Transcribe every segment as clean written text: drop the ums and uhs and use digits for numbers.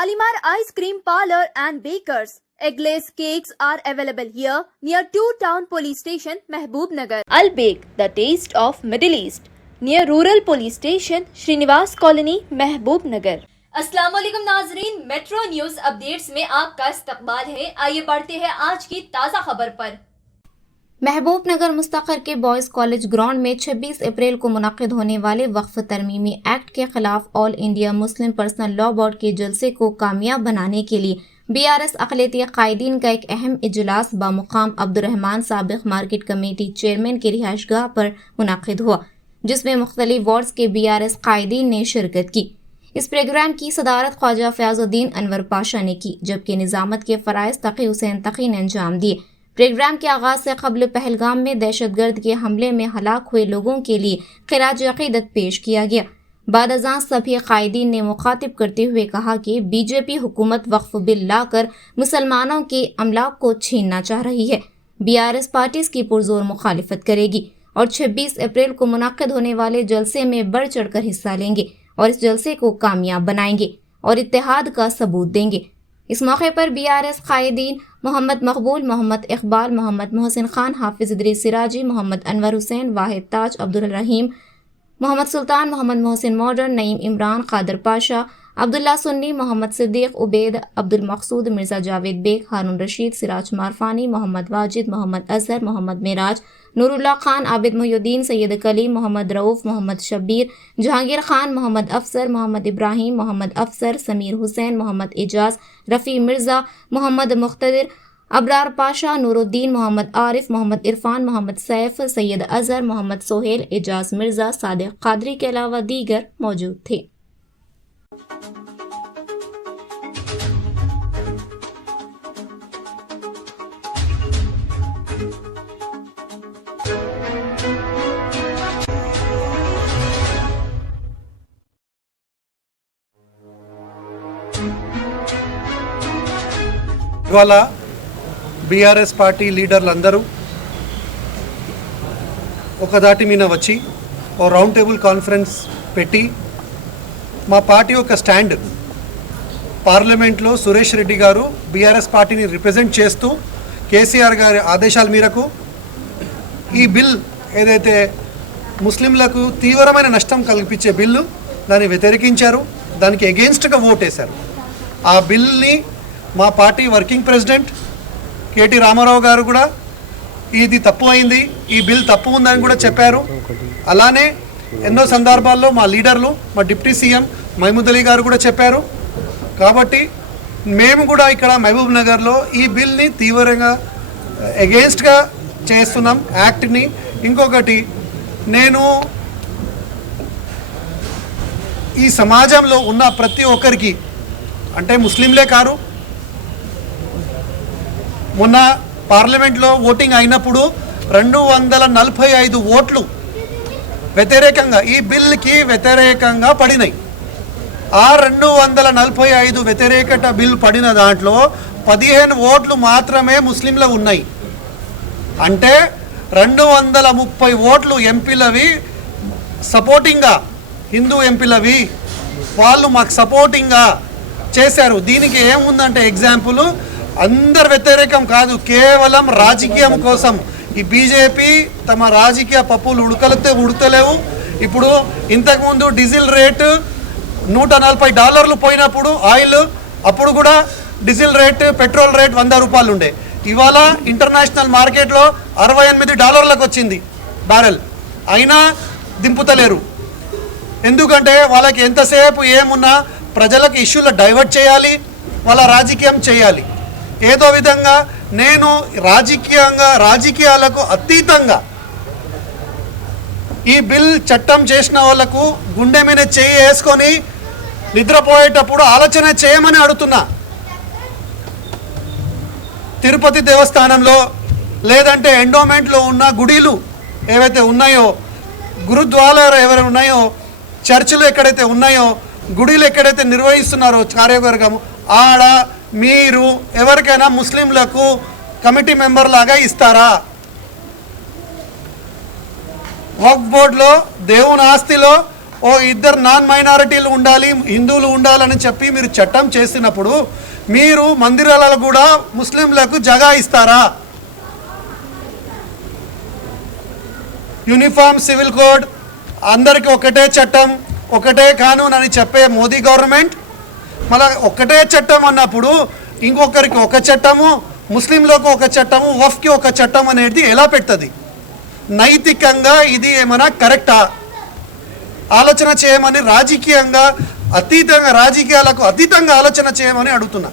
Shalimar Ice Cream Parlor and Bakers. Eggless cakes are available here near 2 Town Police Station, Mehboob Nagar. Al Bake, the taste of Middle East, near Rural Police Station, Srinivas Colony, Mehboob Nagar. अस्सलाम वालेकुम नाजरीन, metro news updates में आपका इस्तकबाल है। आइए बढ़ते हैं आज की ताज़ा खबर पर। महबूब नगर मुस्तक़र के बॉयज़ कॉलेज ग्राउंड में 26 अप्रैल को मुनक़िद होने वाले वक्फ तरमीमी एक्ट के खिलाफ all India Muslim personal law board के जलसे को कामयाब बनाने के लिए BRS अक़लियती क़ायदीन का एक अहम इजलास बामुक़ाम अब्दुर्रहमान साबिक़ मार्केट कमेटी चेयरमैन की रिहाइशगाह पर मुनक़िद हुआ, जिसमें मुख्तलिफ वार्ड्स के BRS क़ायदीन ने शिरकत की। इस प्रोग्राम की सदारत ख्वाजा फयाज़ुद्दीन अनवर पाशा ने की, जबकि निज़ामत के फ़राइज़ तक़ी हुसैन तक़ी ने अंजाम दिए। प्रोग्राम के आगाज़ से कबल पहलगाम में दहशतगर्द के हमले में हलाक हुए लोगों के लिए ख़िराज अक़ीदत पेश किया गया। बाद अज़ां सभी क़ायदीन ने मुखातिब करते हुए कहा कि BJP हुकूमत वक्फ बिल लाकर मुसलमानों के अमलाक को छीनना चाह रही है। BRS पार्टी इसकी पुरजोर मुखालिफत करेगी और 26 अप्रैल को मुनक़िद होने वाले जलसे में बढ़ चढ़ कर हिस्सा लेंगे और इस जलसे को कामयाब बनाएंगे और इत्तेहाद का सबूत देंगे। इस मौके पर BRS क़ायदीन मोहम्मद मकबूल, मोहम्मद इकबाल, मोहम्मद मोहसिन खान, हाफिज़ इदरीस सिराजी, मोहम्मद अनवर हुसैन, वाहिद ताज, अब्दुल रहीम, मोहम्मद सुल्तान, मोहम्मद मोहसिन मॉडर्न, नईम इमरान, कादर पाशा, अब्दुल्ला सुन्नी, मोहम्मद सिद्दीक, उबैद, अब्दुल मकसूद, मिर्ज़ा जावेद बेग, हारून रशीद, सिराज मारफानी, मोहम्मद वाजिद, मोहम्मद अजहर, मोहम्मद मेराज, नूरुल्लाह खान, आबिद मुहिउद्दीन, सैयद कलीम, मोहम्मद रऊफ़, मोहम्मद शब्बीर, जहांगीर खान, मोहम्मद अफसर, मोहम्मद इब्राहिम, मोहम्मद अफसर, समीर हुसैन, मोहम्मद एजाज, रफ़ी मिर्ज़ा, मोहम्मद मुख्तदिर, अबरार पाशा, नूरुद्दीन, मोहम्मद आरिफ, मोहम्मद इरफान, मोहम्मद सैफ, सैयद अजहर, मोहम्मद सोहेल, एजाज मिर्ज़ा, सादिक कादरी के अलावा दीगर मौजूद थे। ఇవాళ BRS పార్టీ లీడర్లందరూ ఒక దాటి మీద వచ్చి ఓ రౌండ్ టేబుల్ కాన్ఫరెన్స్ పెట్టి మా పార్టీ యొక్క స్టాండ్ పార్లమెంట్లో సురేష్ రెడ్డి గారు BRS పార్టీని రిప్రజెంట్ చేస్తూ కేసీఆర్ గారి ఆదేశాల మేరకు ఈ బిల్ ఏదైతే ముస్లింలకు తీవ్రమైన నష్టం కల్పించే బిల్లు దాన్ని వ్యతిరేకించారు, దానికి ఎగెయిన్స్ట్గా ఓట్ వేశారు। ఆ బిల్ని మా party working president KT Rama Rao గారు కూడా ఇది తప్పు అయింది, ఈ బిల్ తప్పు ఉందని కూడా చెప్పారు। అలానే ఎన్నో సందర్భాల్లో మా లీడర్లు, మా డిప్యూటీ సీఎం మహమూద్ అలీ గారు కూడా చెప్పారు। కాబట్టి మేము కూడా ఇక్కడ మహబూబ్ నగర్లో ఈ బిల్ని తీవ్రంగా ఎగెయిన్స్ట్గా చేస్తున్నాం యాక్ట్ని। ఇంకొకటి, నేను ఈ సమాజంలో ఉన్న ప్రతి ఒక్కరికి, అంటే ముస్లింలే కారు, మొన్న పార్లమెంట్లో ఓటింగ్ అయినప్పుడు 245 ఓట్లు వ్యతిరేకంగా ఈ బిల్కి వ్యతిరేకంగా పడినాయి। ఆ 245 వ్యతిరేకత బిల్ పడిన దాంట్లో 15 ఓట్లు మాత్రమే ముస్లింలు ఉన్నాయి। అంటే 230 ఓట్లు ఎంపీలవి సపోర్టింగ్గా, హిందూ ఎంపీలవి వాళ్ళు మాకు సపోర్టింగ్గా చేశారు। దీనికి ఏముందంటే ఎగ్జాంపుల్, అందరు వ్యతిరేకం కాదు, కేవలం రాజకీయం కోసం ఈ BJP తమ రాజకీయ పప్పులు ఉడతలేవు। ఇప్పుడు ఇంతకుముందు డీజిల్ రేటు $140 పోయినప్పుడు ఆయిల్, అప్పుడు కూడా డీజిల్ రేటు, పెట్రోల్ రేట్ 100 రూపాయలు ఉండే, ఇవాళ ఇంటర్నేషనల్ మార్కెట్లో $68 వచ్చింది బ్యారెల్, అయినా దింపుతలేరు। ఎందుకంటే వాళ్ళకి ఎంతసేపు ఏమున్నా ప్రజలకు ఇష్యూలు డైవర్ట్ చేయాలి, వాళ్ళ రాజకీయం చేయాలి ఏదో విధంగా। నేను రాజకీయాలకు అతీతంగా ఈ బిల్ చట్టం చేసిన వాళ్ళకు గుండె మీద చేయి వేసుకొని నిద్రపోయేటప్పుడు ఆలోచన చేయమని అడుగుతున్నా। తిరుపతి దేవస్థానంలో లేదంటే ఎండోమెంట్లో ఉన్న గుడిలు ఏవైతే ఉన్నాయో, గురుద్వారాలు ఎవరైనా ఉన్నాయో, చర్చిలు ఎక్కడైతే ఉన్నాయో, గుడిలు ఎక్కడైతే నిర్వహిస్తున్నారో కార్యవర్గం, ఆడ మీరు ఎవరికైనా ముస్లింలకు కమిటీ మెంబర్ లాగా ఇస్తారా? వక్ఫ్ బోర్డులో దేవుని ఆస్తిలో ఓ ఇద్దరు నాన్ మైనారిటీలు ఉండాలి, హిందువులు ఉండాలని చెప్పి మీరు చట్టం చేసినప్పుడు మీరు మందిరాలలో కూడా ముస్లింలకు జగా ఇస్తారా? యూనిఫామ్ సివిల్ కోడ్, అందరికీ ఒకటే చట్టం, ఒకటే కానూన్ అని చెప్పే మోదీ గవర్నమెంట్ మళ్ళీ ఒకటే చట్టం అన్నప్పుడు ఇంకొకరికి ఒక చట్టము, ముస్లింలకు ఒక చట్టము, వఫ్కి ఒక చట్టం అనేది ఎలా పెడుతుంది? నైతికంగా ఇది ఏమైనా కరెక్టా? ఆలోచన చేయమని రాజకీయంగా అతీతంగా, రాజకీయాలకు అతీతంగా ఆలోచన చేయమని అడుగుతున్నా.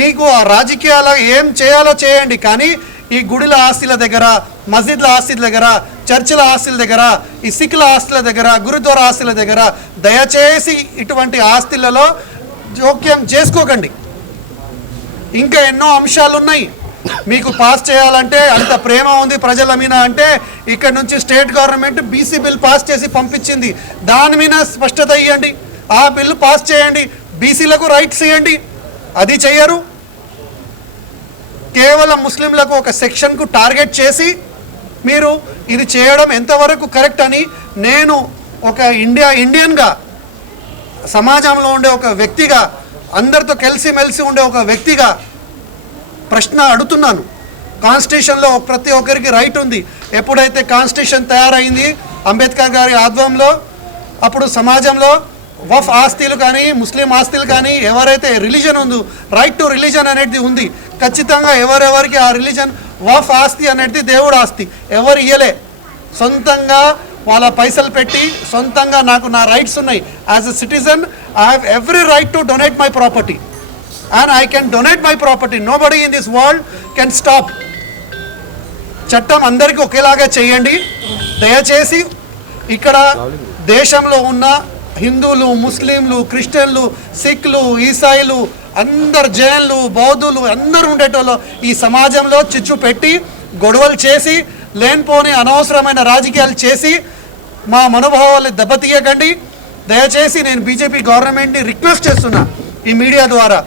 మీకు ఆ రాజకీయాల ఏం చేయాలో చేయండి, కానీ ఈ గుడిల ఆస్తుల దగ్గర, మస్జిద్ల ఆస్తుల దగ్గర, చర్చిల ఆస్తుల దగ్గర, ఈ సిఖ్ల ఆస్తుల దగ్గర, గురుద్వారా ఆస్తుల దగ్గర దయచేసి ఇటువంటి ఆస్తులలో జోక్యం చేసుకోకండి. ఇంకా ఎన్నో అంశాలు ఉన్నాయి. మీకు పాస్ చేయాలంటే అంత ప్రేమ ఉంది ప్రజల మీద అంటే ఇక్కడ నుంచి state government BC bill pass చేసి పంపించింది. దాని మీద స్పష్టత ఇవ్వండి, ఆ బిల్లు పాస్ చేయండి, బీసీలకు రైట్స్ ఇవ్వండి. అది చెయ్యరు. కేవలం ముస్లింలకు ఒక సెక్షన్కు టార్గెట్ చేసి మీరు ఇది చేయడం ఎంతవరకు కరెక్ట్ అని నేను ఒక ఇండియన్గా, సమాజంలో ఉండే ఒక వ్యక్తిగా, అందరితో కలిసిమెలిసి ఉండే ఒక వ్యక్తిగా ప్రశ్న అడుగుతున్నాను. కాన్స్టిట్యూషన్లో ప్రతి ఒక్కరికి రైట్ ఉంది. ఎప్పుడైతే కాన్స్టిట్యూషన్ తయారైంది అంబేద్కర్ గారి ఆధ్వర్యంలో, అప్పుడు సమాజంలో వఫ్ ఆస్తులు కానీ, ముస్లిం ఆస్తులు కానీ, ఎవరైతే రిలీజన్ ఉందో రైట్ టు రిలీజన్ అనేది ఉంది. ఖచ్చితంగా ఎవరెవరికి ఆ రిలీజన్ వఫ్ ఆస్తి అనేది దేవుడు ఆస్తి ఎవరు ఇయ్యలే. సొంతంగా వాళ్ళ పైసలు పెట్టి సొంతంగా నాకు నా రైట్స్ ఉన్నాయి. As a citizen I have every right to donate my property and I can donate my property. Nobody in this world can stop. చట్టం అందరికీ ఒకేలాగా చేయండి దయచేసి. ఇక్కడ దేశంలో ఉన్న హిందువులు, ముస్లింలు, క్రిస్టియన్లు, సిఖ్లు, ఈసాయిలు, అందరు జైన్లు, బౌద్ధులు అందరూ ఉండేటోళ్ళు ఈ సమాజంలో చిచ్చు పెట్టి గొడవలు చేసి లేనిపోని అనవసరమైన రాజకీయాలు చేసి మా మనోభావాలు దెబ్బతీయకండి. దయచేసి నేను బీజేపీ గవర్నమెంట్ని రిక్వెస్ట్ చేస్తున్నా ఈ మీడియా ద్వారా,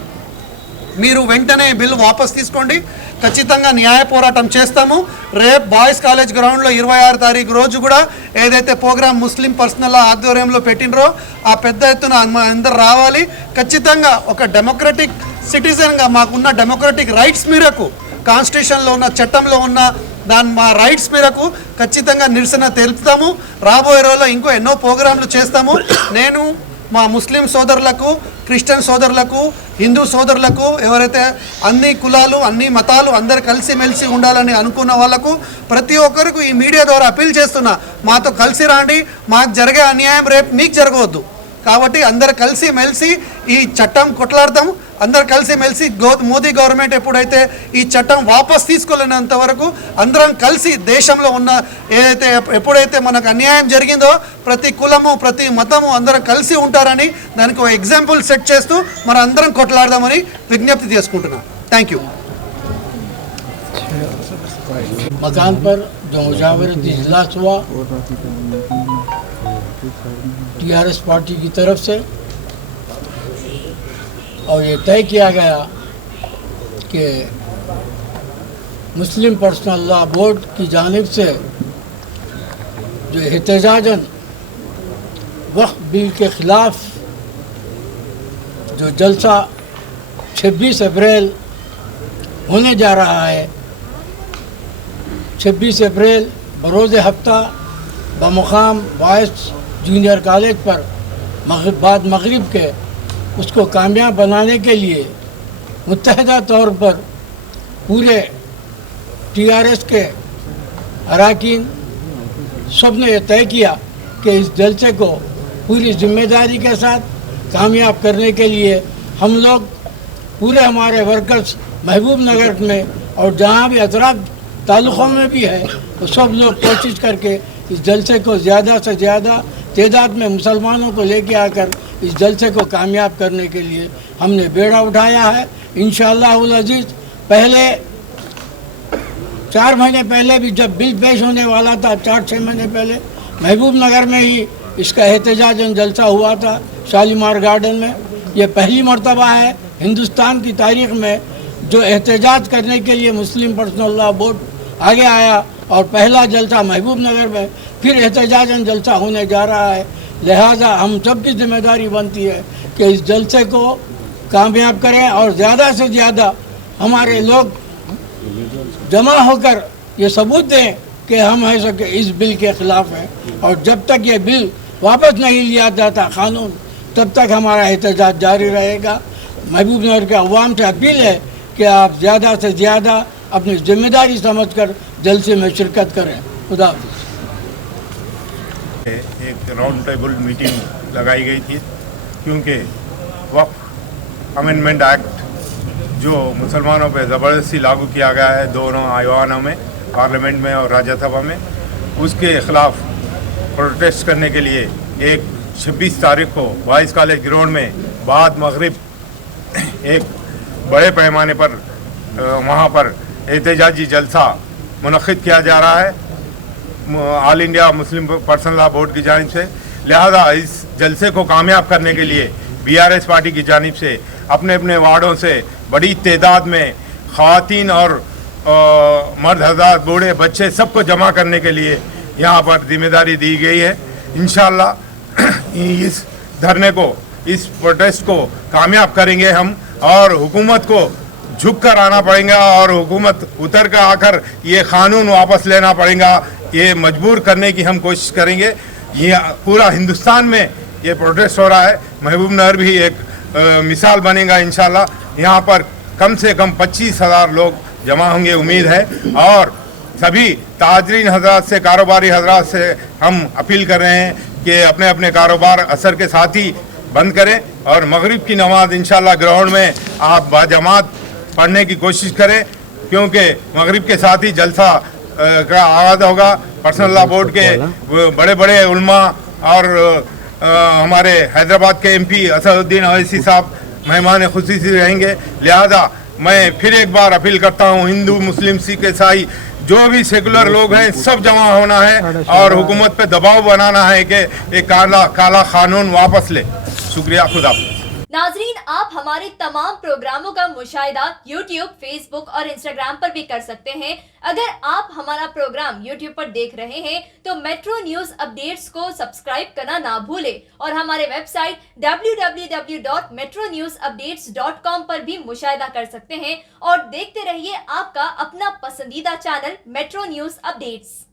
మీరు వెంటనే బిల్లు వాపస్ తీసుకోండి. ఖచ్చితంగా న్యాయ పోరాటం చేస్తాము. రేపు బాయ్స్ కాలేజ్ గ్రౌండ్లో 26 తారీఖు రోజు కూడా ఏదైతే ప్రోగ్రామ్ ముస్లిం పర్సనల్ ఆధ్వర్యంలో పెట్టినరో ఆ పెద్ద ఎత్తున అందరు రావాలి. ఖచ్చితంగా ఒక డెమోక్రటిక్ సిటిజన్గా మాకున్న డెమోక్రటిక్ రైట్స్ మేరకు, కాన్స్టిట్యూషన్లో ఉన్న చట్టంలో ఉన్న మా రైట్స్ మేరకు ఖచ్చితంగా నిరసన తెలుపుతాము. రాబోయే రోజుల్లో ఇంకో ఎన్నో ప్రోగ్రాంలు చేస్తాము. నేను మా ముస్లిం సోదరులకు, క్రిస్టియన్ సోదరులకు, హిందూ సోదరులకు, ఎవరైతే అన్ని కులాలు, అన్ని మతాలు అందరు కలిసిమెలిసి ఉండాలని అనుకున్న వాళ్ళకు ప్రతి ఒక్కరికి ఈ మీడియా ద్వారా అప్పీల్ చేస్తున్నా, మాతో కలిసి రాండి. మాకు జరిగే అన్యాయం రేపు మీకు జరగవద్దు. కాబట్టి అందరు కలిసి మెలిసి ఈ చట్టం కొట్లాడతాం. అందరు కలిసి మెలిసి మోదీ గవర్నమెంట్ ఎప్పుడైతే ఈ చట్టం వాపస్ తీసుకోలేనంత వరకు అందరం కలిసి దేశంలో ఉన్న ఏదైతే ఎప్పుడైతే మనకు అన్యాయం జరిగిందో ప్రతి కులము, ప్రతి మతము అందరం కలిసి ఉంటారని దానికి ఒక ఎగ్జాంపుల్ సెట్ చేస్తూ మనం అందరం కొట్లాడదామని విజ్ఞప్తి చేసుకుంటున్నాను. Thank you. मकान पर जो मुजावरती इजलास हुआ टीआरएस पार्टी की तरफ से, और ये तय किया गया कि मुस्लिम पर्सनल लॉ बोर्ड की जानिब से जो एहतजाजन वक्फ बिल के ख़िलाफ़ जो जलसा 26 अप्रैल होने जा रहा है, 26 अप्रैल बरोज़ हफ्ता बमुकाम बॉयज़ जूनियर कॉलेज पर बाद मगरिब के उसको कामयाब बनाने के लिए मुत्तहदा तौर पर पूरे टीआरएस के अरकान सब ने यह तय किया कि इस जलसे को पूरी जिम्मेदारी के साथ कामयाब करने के लिए हम लोग पूरे हमारे वर्कर्स महबूब नगर में और जहाँ भी अतराफ तालुकों में भी है तो सब लोग कोशिश करके इस जलसे को ज़्यादा से ज़्यादा तादाद में मुसलमानों को लेके आकर इस जलसे को कामयाब करने के लिए हमने बेड़ा उठाया है। इंशाअल्लाहुल अज़ीज़ पहले 4 महीने पहले भी जब बिल पेश होने वाला था, 4-6 महीने पहले महबूब नगर में ही इसका एहतजाजन जलसा हुआ था शालीमार गार्डन में। ये पहली मर्तबा है हिंदुस्तान की तारीख़ में जो एहतजाज करने के लिए मुस्लिम पर्सनल लॉ बोर्ड आगे आया और पहला जलसा महबूब नगर में फिर एहतजाजन जलसा होने जा रहा है। लिहाजा हम सब की जिम्मेदारी बनती है कि इस जलसे को कामयाब करें और ज़्यादा से ज़्यादा हमारे लोग जमा होकर ये सबूत दें कि हम है सके इस बिल के ख़िलाफ़ हैं, और जब तक ये बिल वापस नहीं लिया जाता कानून, तब तक हमारा एहतजाज जारी रहेगा। महबूब नगर के अवाम से अपील है कि आप ज़्यादा से ज़्यादा अपनी जिम्मेदारी समझकर जलसे में शिरकत करें। खुदा हाफिज़। एक राउंड टेबल मीटिंग लगाई गई थी, क्योंकि वक्फ अमेंडमेंट एक्ट जो मुसलमानों पर ज़बरदस्ती लागू किया गया है दोनों आयवानों में, पार्लियामेंट में और राज्यसभा में, उसके ख़िलाफ़ प्रोटेस्ट करने के लिए एक 26 तारीख को बॉयज़ कॉलेज ग्राउंड में बाद मगरिब एक बड़े पैमाने पर वहाँ पर एहतजाजी जलसा मुनक़िद किया जा रहा है all India Muslim personal law board की जानिब से। लिहाजा इस जलसे को कामयाब करने के लिए बीआरएस पार्टी की जानिब से अपने अपने वार्डों से बड़ी तादाद में ख़वातीन और मर्द हज़रात, बूढ़े, बच्चे सबको जमा करने के लिए यहाँ पर जिम्मेदारी दी गई है। इंशाअल्लाह इस धरने को, इस प्रोटेस्ट को कामयाब करेंगे हम, और हुकूमत को झुक कर आना पड़ेगा और हुकूमत उतर कर आकर ये क़ानून वापस लेना पड़ेगा। ये मजबूर करने की हम कोशिश करेंगे। ये पूरा हिंदुस्तान में ये प्रोटेस्ट हो रहा है। महबूब नगर भी एक मिसाल बनेगा इंशाल्लाह। यहाँ पर कम से कम 25,000 लोग जमा होंगे उम्मीद है, और सभी ताजरीन हजरात से, कारोबारी हजरात से हम अपील कर रहे हैं कि अपने अपने कारोबार असर के साथ ही बंद करें और मगरिब की नमाज इंशाल्लाह ग्राउंड में आप बाजमात पढ़ने की कोशिश करें, क्योंकि मगरिब के साथ ही जलसा का आगाज़ होगा। पर्सनल लॉ बोर्ड के बड़े बड़े उलमा और हमारे हैदराबाद के एमपी असदुद्दीन अवैसी साहब मेहमान खुसूसी रहेंगे। लिहाजा मैं फिर एक बार अपील करता हूँ, हिंदू, मुस्लिम, सिख, ईसाई जो भी सेकुलर लोग हैं सब जमा होना है और हुकूमत पे दबाव बनाना है कि एक काला कानून वापस ले। शुक्रिया, खुदा। नाजरीन, आप हमारे तमाम प्रोग्रामों का मुशाहिदा YouTube, Facebook और Instagram पर भी कर सकते हैं। अगर आप हमारा प्रोग्राम YouTube पर देख रहे हैं तो मेट्रो न्यूज अपडेट्स को सब्सक्राइब करना ना भूलें और हमारे वेबसाइट www.metronewsupdates.com पर भी मुशाहिदा कर सकते हैं और देखते रहिए आपका अपना पसंदीदा चैनल मेट्रो न्यूज अपडेट्स।